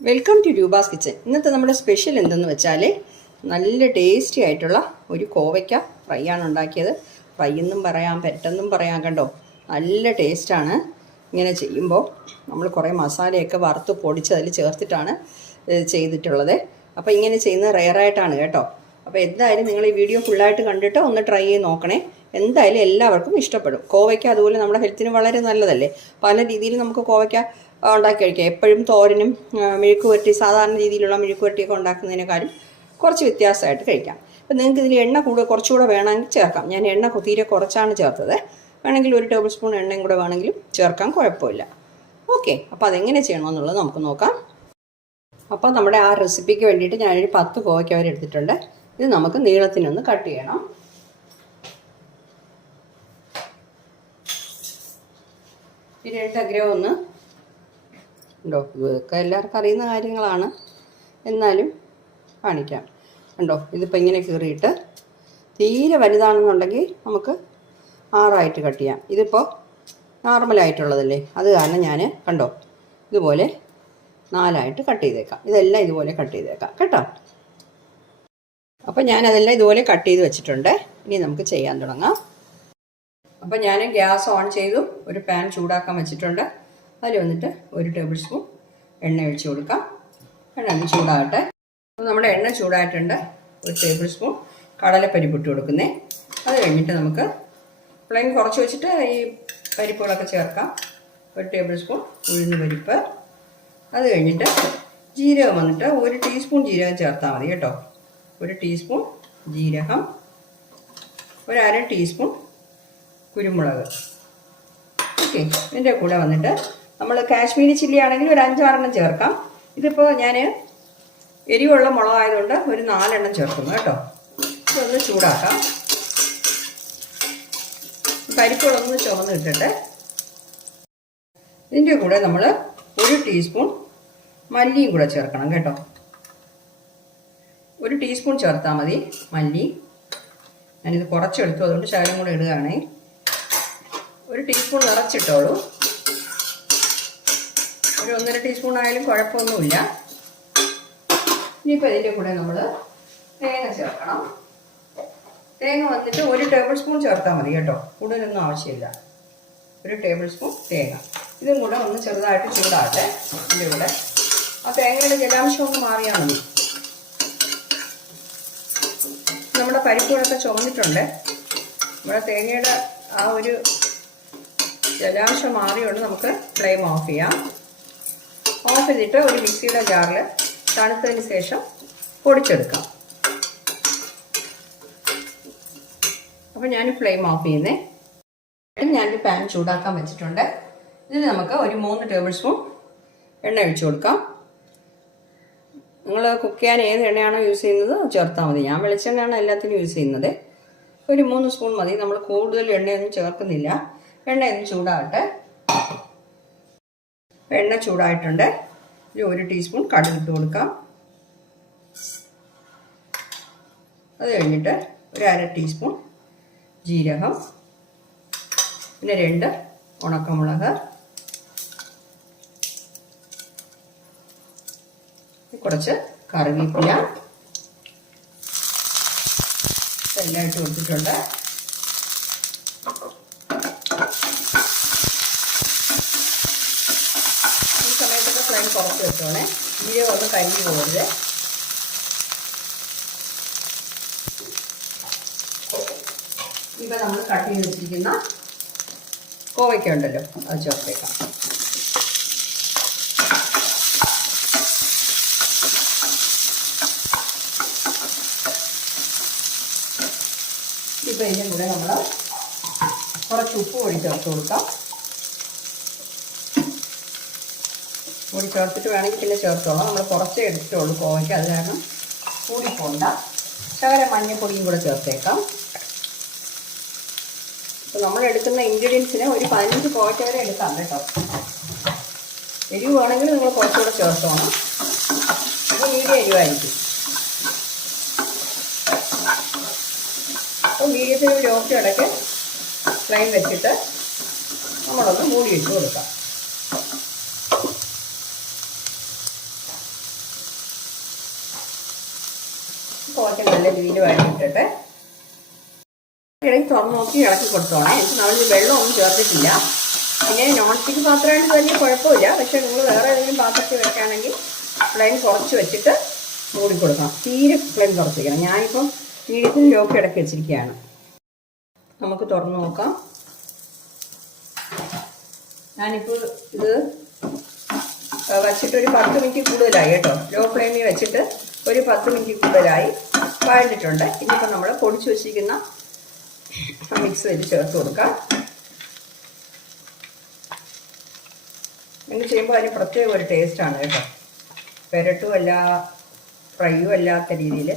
Welcome to Roopa's kitchen ഇന്നത്തെ നമ്മുടെ special എന്തെന്ന് വെച്ചാൽ നല്ല ടേസ്റ്റി ആയിട്ടുള്ള ഒരു കോവയ്ക്ക ഫ്രൈ ആണ് ഉണ്ടാക്കിയത്. ഫ്രൈ എന്നും പറയാം പെറ്റെന്നും പറയാം കണ്ടോ? നല്ല ടേസ്റ്റാണ് ഇങ്ങനെ ചെയ്യുമ്പോൾ നമ്മൾ കുറേ മസാലയൊക്കെ വറുത്ത് പൊടിച്ച് അതിൽ ചേർത്തിട്ടാണ് ചെയ്തിട്ടുള്ളത്. അപ്പോൾ ഇങ്ങനെ ചെയ്യുന്നത് റെയറായിട്ടാണ് കേട്ടോ. അപ്പോൾ എന്തായാലും നിങ്ങൾ ഈ വീഡിയോ ഫുള്ളായിട്ട് കണ്ടിട്ട് ഒന്ന് ട്രൈ ചെയ്ത് നോക്കണേ. എന്തായാലും എല്ലാവർക്കും ഇഷ്ടപ്പെടും. കോവയ്ക്ക അതുപോലെ നമ്മുടെ ഹെൽത്തിന് വളരെ നല്ലതല്ലേ? പല രീതിയിൽ നമുക്ക് കോവയ്ക്ക ഉണ്ടാക്കി കഴിക്കുക എപ്പോഴും തോരനും മെഴുക്ക് പുരട്ടി സാധാരണ രീതിയിലുള്ള മെഴുക്ക് പുരട്ടിയൊക്കെ ഉണ്ടാക്കുന്നതിനേക്കാളും കുറച്ച് വ്യത്യാസമായിട്ട് കഴിക്കാം. അപ്പം നിങ്ങൾക്ക് ഇതിൽ എണ്ണ കൂടുതൽ കുറച്ചുകൂടെ വേണമെങ്കിൽ ചേർക്കാം. ഞാൻ എണ്ണ തീരെ കുറച്ചാണ് ചേർത്തത്. വേണമെങ്കിൽ ഒരു ടേബിൾ സ്പൂൺ എണ്ണയും കൂടെ വേണമെങ്കിലും ചേർക്കാൻ കുഴപ്പമില്ല. ഓക്കെ അപ്പോൾ അതെങ്ങനെ ചെയ്യണമെന്നുള്ളത് നമുക്ക് നോക്കാം. അപ്പോൾ നമ്മുടെ ആ റെസിപ്പിക്ക് വേണ്ടിയിട്ട് ഞാനൊരു പത്ത് കോവയ്ക്ക് അവർ എടുത്തിട്ടുണ്ട്. ഇത് നമുക്ക് നീളത്തിനൊന്ന് കട്ട് ചെയ്യണം. ഈ രണ്ട് ഒന്ന് ഉണ്ടോ? ഇതൊക്കെ എല്ലാവർക്കും അറിയുന്ന കാര്യങ്ങളാണ്. എന്നാലും കാണിക്കാം. ഉണ്ടോ ഇതിപ്പോൾ ഇങ്ങനെ കീറിയിട്ട് തീരെ വലുതാണെന്നുണ്ടെങ്കിൽ നമുക്ക് ആറായിട്ട് കട്ട് ചെയ്യാം. ഇതിപ്പോൾ നോർമലായിട്ടുള്ളതല്ലേ അത് കാരണം ഞാൻ കണ്ടോ? ഇതുപോലെ നാലായിട്ട് കട്ട് ചെയ്തേക്കാം. ഇതെല്ലാം ഇതുപോലെ കട്ട് ചെയ്തേക്കാം. കേട്ടോ? അപ്പോൾ ഞാനതെല്ലാം ഇതുപോലെ കട്ട് ചെയ്ത് വെച്ചിട്ടുണ്ട്. ഇനി നമുക്ക് ചെയ്യാൻ തുടങ്ങാം. അപ്പോൾ ഞാൻ ഗ്യാസ് ഓൺ ചെയ്തു. ഒരു പാൻ ചൂടാക്കാൻ വെച്ചിട്ടുണ്ട്. അതിൽ വന്നിട്ട് ഒരു ടേബിൾ സ്പൂൺ എണ്ണ ഒഴിച്ച് കൊടുക്കാം. എണ്ണ ഒന്ന് ചൂടാകട്ടെ. നമ്മുടെ എണ്ണ ചൂടായിട്ടുണ്ട്. ഒരു ടേബിൾ സ്പൂൺ കടലപ്പരിപ്പ് ഇട്ട് കൊടുക്കുന്നേ. അത് കഴിഞ്ഞിട്ട് നമുക്ക് പ്ലെയിൻ കുറച്ച് വെച്ചിട്ട് ഈ പരിപ്പുകളൊക്കെ ചേർക്കാം. ഒരു ടേബിൾ സ്പൂൺ ഉഴുന്ന് പരിപ്പ്. അത് കഴിഞ്ഞിട്ട് ജീരകം വന്നിട്ട് ഒരു ടീസ്പൂൺ ജീരകം ചേർത്താൽ മതി കേട്ടോ. ഒരു ടീസ്പൂൺ ജീരകം. ഒരു അര ടീസ്പൂൺ കുരുമുളക്. ഓക്കെ ഇതിന്റെ കൂടെ വന്നിട്ട് നമ്മൾ കാശ്മീരി ചില്ലി ആണെങ്കിൽ ഒരു അഞ്ചാറെണ്ണം ചേർക്കാം. ഇതിപ്പോൾ ഞാൻ എരിവുള്ള മുളകായതുകൊണ്ട് ഒരു നാലെണ്ണം ചേർക്കുന്നു കേട്ടോ. ഇതൊന്ന് ചൂടാക്കാം. പരിപ്പുകളൊന്ന് ചുവന്ന് ഇട്ടിട്ട് ഇതിന്റെ കൂടെ നമ്മൾ ഒരു ടീസ്പൂൺ മല്ലിയും കൂടെ ചേർക്കണം കേട്ടോ. ഒരു ടീസ്പൂൺ ചേർത്താൽ മതി മല്ലി. ഞാനിത് കുറച്ചെടുത്തു അതുകൊണ്ട് ശകലം കൂടെ ഇടുകയാണേ. ഒരു ടീസ്പൂൺ നിറച്ചിട്ടോളൂ. ഒരു ഒന്നര ടീസ്പൂൺ ആയാലും കുഴപ്പമൊന്നുമില്ല. ഇനിയിപ്പോൾ ഇതിന്റെ കൂടെ നമ്മൾ തേങ്ങ ചേർക്കണം. തേങ്ങ വന്നിട്ട് ഒരു ടേബിൾ സ്പൂൺ ചേർത്താൽ മതി കേട്ടോ. കൂടുതലൊന്നും ആവശ്യമില്ല. ഒരു ടേബിൾ സ്പൂൺ തേങ്ങ. ഇതും കൂടെ ഒന്ന് ചെറുതായിട്ട് ചൂടാട്ടെ ഇതിന്റെ കൂടെ. ആ തേങ്ങയുടെ ജലാംശം ഒന്ന് മാറിയാൽ മതി. നമ്മുടെ പരിപ്പുകളൊക്കെ ചുമന്നിട്ടുണ്ട് നമ്മുടെ തേങ്ങയുടെ ആ ഒരു ജലാംശം മാറിയോണ്ട് നമുക്ക് ഫ്ലെയിം ഓഫ് ചെയ്യാം. ഓഫ് ചെയ്തിട്ട് ഒരു മിക്സിയുടെ ജാറിൽ തണുത്തതിന് ശേഷം പൊടിച്ചെടുക്കാം. അപ്പോൾ ഞാൻ ഫ്ലെയിം ഓഫ് ചെയ്യുന്നേ. ഞാനൊരു പാൻ ചൂടാക്കാൻ വെച്ചിട്ടുണ്ട്. ഇതിൽ നമുക്ക് ഒരു മൂന്ന് ടേബിൾ സ്പൂൺ എണ്ണ ഒഴിച്ചു കൊടുക്കാം. നിങ്ങൾ കുക്ക് ചെയ്യാൻ ഏത് എണ്ണയാണോ യൂസ് ചെയ്യുന്നത് ചേർത്താൽ മതി. ഞാൻ വെളിച്ചെണ്ണയാണ് എല്ലാത്തിനും യൂസ് ചെയ്യുന്നത്. ഒരു മൂന്ന് സ്പൂൺ മതി. നമ്മൾ കൂടുതൽ എണ്ണയൊന്നും ചേർക്കുന്നില്ല. എണ്ണ ചൂടാകട്ടെ. എണ്ണ ചൂടായിട്ടുണ്ട്. ഒരു ഒരു ടീസ്പൂൺ കടുക് ഇട്ട് കൊടുക്കാം. അത് കഴിഞ്ഞിട്ട് ഒരു അര ടീസ്പൂൺ ജീരകം. പിന്നെ രണ്ട് ഉണക്കമുളക്. കുറച്ച് കറിവേപ്പില. എല്ലാം ഇട്ട് കൊടുത്തിട്ടുണ്ട് ഈ സമയത്തൊക്കെ ഫ്ലെയിം കുറച്ച് വെച്ചോണേ. ജീരകം ഒന്ന് കരിഞ്ഞു പോകരുത്. ഇപ്പം നമ്മൾ കട്ട് ചെയ്ത് വെച്ചിരിക്കുന്ന കോവയ്ക്ക ഉണ്ടല്ലോ അത് ചേർത്തേക്കാം. ഇപ്പം ഇതിന്റെ കൂടെ നമ്മൾ കുറച്ച് ഉപ്പ് പൊടി ചേർത്ത് കൊടുക്കാം. പൊടി ചേർത്തിട്ട് വേണമെങ്കിൽ പിന്നെ ചേർത്തോളാം. നമ്മൾ കുറച്ചേ എടുത്തിട്ടുള്ളൂ കോവയ്ക്ക് അത് കാരണം കൂടി പോണ്ട ശകലം മഞ്ഞപ്പൊടിയും കൂടെ ചേർത്തേക്കാം. അപ്പോൾ നമ്മൾ എടുക്കുന്ന ഇൻഗ്രീഡിയൻസിന് ഒരു പതിനഞ്ച് കോവയ്ക്ക് വരെ എടുക്കാം കേട്ടോ. എരിവ് വേണമെങ്കിൽ നിങ്ങൾ കുറച്ചുകൂടെ ചേർത്തോണം. അത് മീഡിയം എരിവായിരിക്കും. അപ്പോൾ മീഡിയത്തിന് ഒരു ഓക്കെ ഇടയ്ക്ക് ഫ്ലെയിം വെച്ചിട്ട് നമ്മളൊന്ന് മൂടി വെച്ച് കൊടുക്കാം. കോവയ്ക്ക നല്ല രീതിയിൽ വഴറ്റിയിട്ടിട്ട് ഇടയ്ക്ക് തുറന്ന് നോക്കി ഇളക്കി കൊടുത്തോളാം എനിക്ക് നമ്മളിത് വെള്ളമൊന്നും ചേർത്തിട്ടില്ല. ഇങ്ങനെ നോൺ സ്റ്റിക്ക് പാത്രമായിട്ട് വലിയ കുഴപ്പമില്ല. പക്ഷേ നിങ്ങൾ വേറെ ഏതെങ്കിലും പാത്രത്തിൽ വെക്കുകയാണെങ്കിൽ ഫ്ലെയിം കുറച്ച് വെച്ചിട്ട് മൂടി കൊടുക്കണം. തീരെ ഫ്ലെയിം കുറച്ച് വയ്ക്കണം ഞാനിപ്പം മീഡിയത്തിൽ ലോക്ക് ഇടയ്ക്ക് വെച്ചിരിക്കുകയാണ്. നമുക്ക് തുറന്ന് നോക്കാം. ഞാനിപ്പോൾ ഇത് വച്ചിട്ട് ഒരു പത്ത് മിനിറ്റ് കൂടുതലായി കേട്ടോ. ലോ ഫ്ലെയിമിൽ വെച്ചിട്ട് ഒരു പത്ത് മിനിറ്റ് കൂടുതലായി വഴണ്ടിട്ടുണ്ട് ഇനിയിപ്പോൾ നമ്മൾ പൊടിച്ചു വെച്ചിരിക്കുന്ന മിക്സ് ചെയ്ത് ചേർത്ത് കൊടുക്കാം. ഇങ്ങനെ ചെയ്യുമ്പോൾ അതിന് പ്രത്യേക ഒരു ടേസ്റ്റാണ് കേട്ടോ. പെരട്ടുമല്ല ഫ്രൈയും അല്ലാത്ത രീതിയിൽ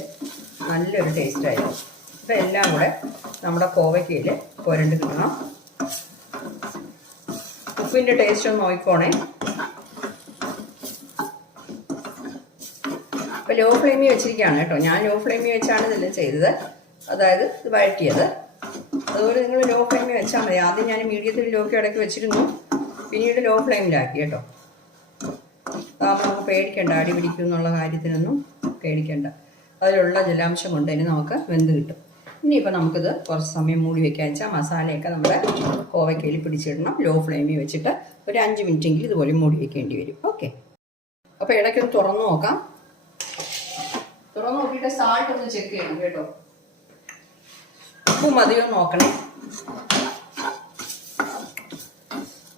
നല്ലൊരു ടേസ്റ്റായിരുന്നു ഇപ്പം എല്ലാം കൂടെ നമ്മുടെ കോവയ്ക്കയിൽ പുരണ്ട് കിട്ടണം ഉപ്പിന്റെ ടേസ്റ്റ് ഒന്ന് നോക്കിക്കോണേ. ലോ ഫ്ലെയിമിൽ വെച്ചിരിക്കുകയാണ് കേട്ടോ. ഞാൻ ലോ ഫ്ലെയിമിൽ വെച്ചാണ് ഇതെല്ലാം ചെയ്തത്. അതായത് ഇത് വഴറ്റിയത്. അതുപോലെ നിങ്ങൾ ലോ ഫ്ലെയിമിൽ വെച്ചാൽ മതി. ആദ്യം ഞാൻ മീഡിയത്തിൽ ലോക്ക് ഇടയ്ക്ക് വെച്ചിരുന്നു. പിന്നീട് ലോ ഫ്ലെയിമിലാക്കി കേട്ടോ. അതാകുമ്പോൾ നമുക്ക് പേടിക്കേണ്ട. അടി പിടിക്കും എന്നുള്ള കാര്യത്തിനൊന്നും പേടിക്കേണ്ട. അതിലുള്ള ജലാംശം കൊണ്ട് ഇനി നമുക്ക് വെന്ത് കിട്ടും. ഇനിയിപ്പോൾ നമുക്കിത് കുറച്ച് സമയം മൂടി വെക്കാൻ വെച്ചാൽ മസാലയൊക്കെ നമ്മുടെ കോവയ്ക്കയിൽ പിടിച്ചിടണം. ലോ ഫ്ലെയിമിൽ വെച്ചിട്ട് ഒരു അഞ്ച് മിനിറ്റെങ്കിലും ഇതുപോലെ മൂടി വെക്കേണ്ടി വരും. ഓക്കെ. അപ്പോൾ ഇടയ്ക്കൊന്ന് തുറന്നു നോക്കാം. തുറന്നു നോക്കിയിട്ട് സാൾട്ട് ഒന്ന് ചെക്ക് ചെയ്യണം കേട്ടോ. ഉപ്പും മതിയോ നോക്കണേ.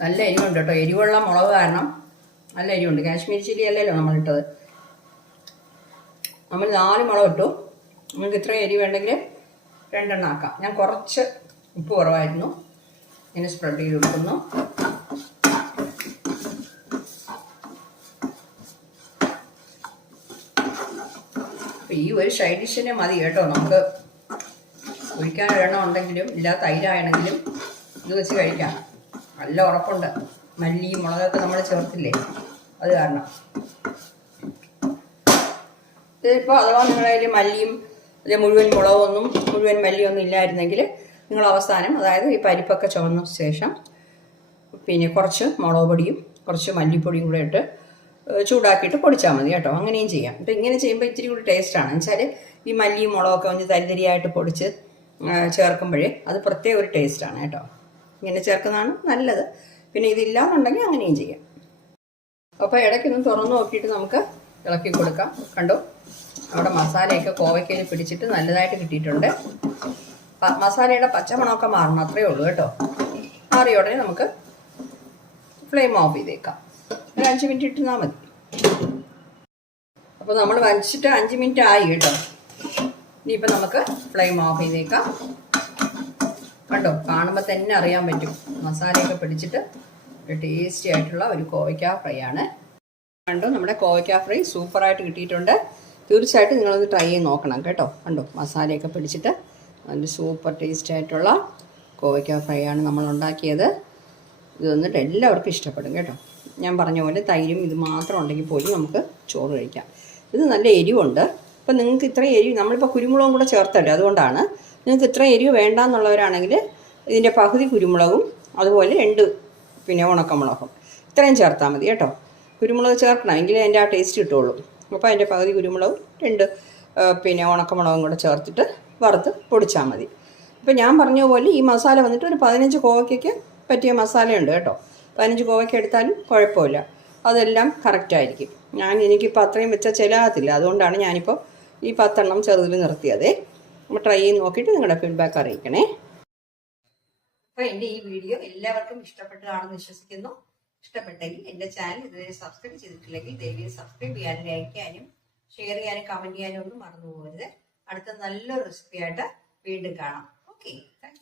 നല്ല എരിവുണ്ട് കേട്ടോ. എരിവുള്ള മുളക് കാരണം നല്ല എരിവുണ്ട്. കാശ്മീരി ചില്ലി അല്ലല്ലോ നമ്മൾ ഇട്ടത്. നമ്മൾ നാല് മുളക് ഇട്ടു. നിങ്ങൾക്ക് ഇത്ര എരി വേണ്ടെങ്കിൽ രണ്ടെണ്ണം ആക്കാം. ഞാൻ കുറച്ച് ഉപ്പ് കുറവായിരുന്നു. ഇങ്ങനെ സ്പ്രെഡ് ചെയ്ത് കൊടുക്കുന്നു. അപ്പൊ ഈ ഒരു ഷൈ ഡിഷിനെ മതി കേട്ടോ. നമുക്ക് ഒഴിക്കാൻ ഒരെണ്ണം ഉണ്ടെങ്കിലും ഇല്ലാത്ത തൈരാണെങ്കിലും ഇത് വെച്ച് കഴിക്കാം. നല്ല ഉറപ്പുണ്ട്. മല്ലി മുളകൊക്കെ നമ്മൾ ചേർത്തില്ലേ? അത് കാരണം. ഇതിപ്പോൾ അഥവാ നിങ്ങളതിൽ മല്ലിയും അതിൽ മുഴുവൻ മുളകൊന്നും മുഴുവൻ മല്ലിയൊന്നും ഇല്ലായിരുന്നെങ്കിൽ നിങ്ങൾ അവസാനം അതായത് ഈ പരിപ്പൊക്കെ ചുവന്ന ശേഷം പിന്നെ കുറച്ച് മുളക് പൊടിയും കുറച്ച് മല്ലിപ്പൊടിയും കൂടെ ഇട്ട് ചൂടാക്കിയിട്ട് പൊടിച്ചാൽ മതി കേട്ടോ. അങ്ങനെയും ചെയ്യാം. അപ്പം ഇങ്ങനെ ചെയ്യുമ്പോൾ ഇത്തിരി കൂടി ടേസ്റ്റാണ് വെച്ചാൽ ഈ മല്ലിയും മുളകൊക്കെ ഒന്ന് തരിതരിയായിട്ട് പൊടിച്ച് ചേർക്കുമ്പോഴേ അത് പ്രത്യേക ഒരു ടേസ്റ്റാണ് കേട്ടോ. ഇങ്ങനെ ചേർക്കുന്നതാണ് നല്ലത്. പിന്നെ ഇതില്ലാന്നുണ്ടെങ്കിൽ അങ്ങനെയും ചെയ്യാം. അപ്പോൾ ഇടയ്ക്കൊന്ന് തുറന്നു നോക്കിയിട്ട് നമുക്ക് ഇളക്കി കൊടുക്കാം. കണ്ടോ? അവിടെ മസാലയൊക്കെ കോവയ്ക്കയിൽ പിടിച്ചിട്ട് നല്ലതായിട്ട് കിട്ടിയിട്ടുണ്ട്. മസാലയുടെ പച്ചമണമൊക്കെ മാറണം. അത്രയേ ഉള്ളൂ കേട്ടോ. മാറിയ ഉടനെ നമുക്ക് ഫ്ലെയിം ഓഫ് ചെയ്തേക്കാം. ഒരു അഞ്ച് മിനിറ്റ് ഇട്ടുന്നാൽ മതി. അപ്പോൾ നമ്മൾ വരച്ചിട്ട് അഞ്ച് മിനിറ്റ് ആയി കേട്ടോ. ഇനിയിപ്പോൾ നമുക്ക് ഫ്ലെയിം ഓഫ് ചെയ്തേക്കാം. കണ്ടോ? കാണുമ്പോൾ തന്നെ അറിയാൻ പറ്റും. മസാലയൊക്കെ പിടിച്ചിട്ട് ഒരു ടേസ്റ്റി ആയിട്ടുള്ള ഒരു കോവയ്ക്ക ഫ്രൈ ആണ്. കണ്ടോ? നമ്മുടെ കോവയ്ക്ക ഫ്രൈ സൂപ്പറായിട്ട് കിട്ടിയിട്ടുണ്ട്. തീർച്ചയായിട്ടും നിങ്ങളൊന്ന് ട്രൈ ചെയ്ത് നോക്കണം കേട്ടോ. കണ്ടോ? മസാലയൊക്കെ പിടിച്ചിട്ട് നല്ല സൂപ്പർ ടേസ്റ്റ് ആയിട്ടുള്ള കോവയ്ക്ക ഫ്രൈ ആണ് നമ്മൾ ഉണ്ടാക്കിയത്. ഇത് വന്നിട്ട് എല്ലാവർക്കും ഇഷ്ടപ്പെടും കേട്ടോ. ഞാൻ പറഞ്ഞ പോലെ തൈരും ഇത് മാത്രം ഉണ്ടെങ്കിൽ പോലും നമുക്ക് ചോറ് കഴിക്കാം. ഇത് നല്ല എരിവുണ്ട്. അപ്പം നിങ്ങൾക്ക് ഇത്ര എരിവ് നമ്മളിപ്പോൾ കുരുമുളകും കൂടെ ചേർത്തല്ലോ? അതുകൊണ്ടാണ്. നിങ്ങൾക്ക് ഇത്ര എരിവ് വേണ്ടാന്നുള്ളവരാണെങ്കിൽ ഇതിന്റെ പകുതി കുരുമുളകും അതുപോലെ രണ്ട് പിന്നെ ഉണക്കമുളകും. ഇത്രയും ചേർത്താൽ മതി കേട്ടോ. കുരുമുളക് ചേർക്കണം. എങ്കിലേ അതിന്റെ ആ ടേസ്റ്റ് കിട്ടുള്ളൂ അപ്പോൾ അതിന്റെ പകുതി കുരുമുളകും രണ്ട് പിന്നെ ഉണക്കമുളകും കൂടെ ചേർത്തിട്ട് വറുത്ത് പൊടിച്ചാൽ മതി. അപ്പോൾ ഞാൻ പറഞ്ഞ പോലെ ഈ മസാല വന്നിട്ട് ഒരു പതിനഞ്ച് കോവയ്ക്കൊക്കെ പറ്റിയ മസാലയുണ്ട് കേട്ടോ. പതിനഞ്ച് കോവയ്ക്ക് എടുത്താലും കുഴപ്പമില്ല. അതെല്ലാം കറക്റ്റായിരിക്കും ഞാൻ എനിക്കിപ്പോൾ അത്രയും വെച്ചാൽ ചിലകത്തില്ല അതുകൊണ്ടാണ് ഞാനിപ്പോൾ ഈ പത്തെണ്ണം ചെറുതിൽ നിർത്തിയതേ. അപ്പോൾ ട്രൈ ചെയ്ത് നോക്കിയിട്ട് നിങ്ങളുടെ ഫീഡ്ബാക്ക് അറിയിക്കണേ. അപ്പോൾ എന്റെ ഈ വീഡിയോ എല്ലാവർക്കും ഇഷ്ടപ്പെട്ടതാണെന്ന് വിശ്വസിക്കുന്നു. ഇഷ്ടപ്പെട്ടെങ്കിൽ എന്റെ ചാനൽ ഇതുവരെ സബ്സ്ക്രൈബ് ചെയ്തിട്ടില്ലെങ്കിൽ ദയവായി സബ്സ്ക്രൈബ് ചെയ്യാനും ലൈക്ക് ചെയ്യാനും ഷെയർ ചെയ്യാനും കമന്റ് ചെയ്യാനും ഒന്നും മറന്നു പോകരുത്. അടുത്ത നല്ലൊരു റെസിപ്പി ആയിട്ട് വീണ്ടും കാണാം. Okay thank